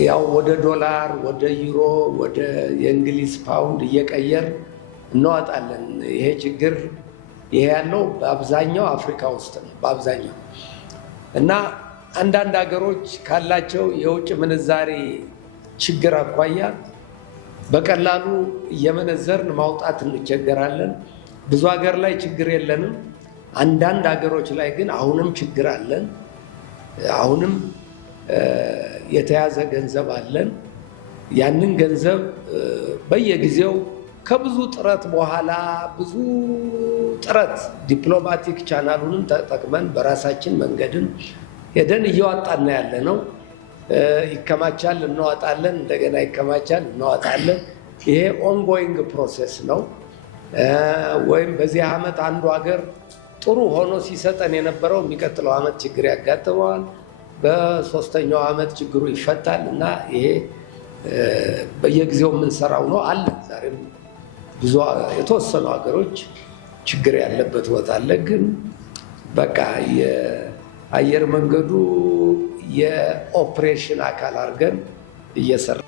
ያው ወደ ዶላር፣ ወደ ዩሮ፣ ወደ የእንግሊዝ ፓውንድ እየቀየር እናወጣለን። ይሄ ችግር ይሄ ያለው በአብዛኛው አፍሪካ ውስጥ ነው በአብዛኛው እና አንዳንድ ሀገሮች ካላቸው የውጭ ምንዛሬ ችግር አኳያ በቀላሉ እየመነዘርን ማውጣት እንቸገራለን። ብዙ ሀገር ላይ ችግር የለንም። አንዳንድ ሀገሮች ላይ ግን አሁንም ችግር አለን። አሁንም የተያዘ ገንዘብ አለን። ያንን ገንዘብ በየጊዜው ከብዙ ጥረት በኋላ ብዙ ጥረት ዲፕሎማቲክ ቻናሉንም ተጠቅመን በራሳችን መንገድን ሄደን እያወጣን ያለ ነው። ይከማቻል፣ እናወጣለን፣ እንደገና ይከማቻል፣ እናወጣለን። ይሄ ኦንጎይንግ ፕሮሴስ ነው። ወይም በዚህ ዓመት አንዱ ሀገር ጥሩ ሆኖ ሲሰጠን የነበረው የሚቀጥለው ዓመት ችግር ያጋጥመዋል። በሶስተኛው ዓመት ችግሩ ይፈታል እና ይሄ በየጊዜው የምንሰራው ነው አለ። ዛሬም ብዙ የተወሰኑ ሀገሮች ችግር ያለበት ቦታ አለ። ግን በቃ የአየር መንገዱ የኦፕሬሽን አካል አድርገን እየሰራ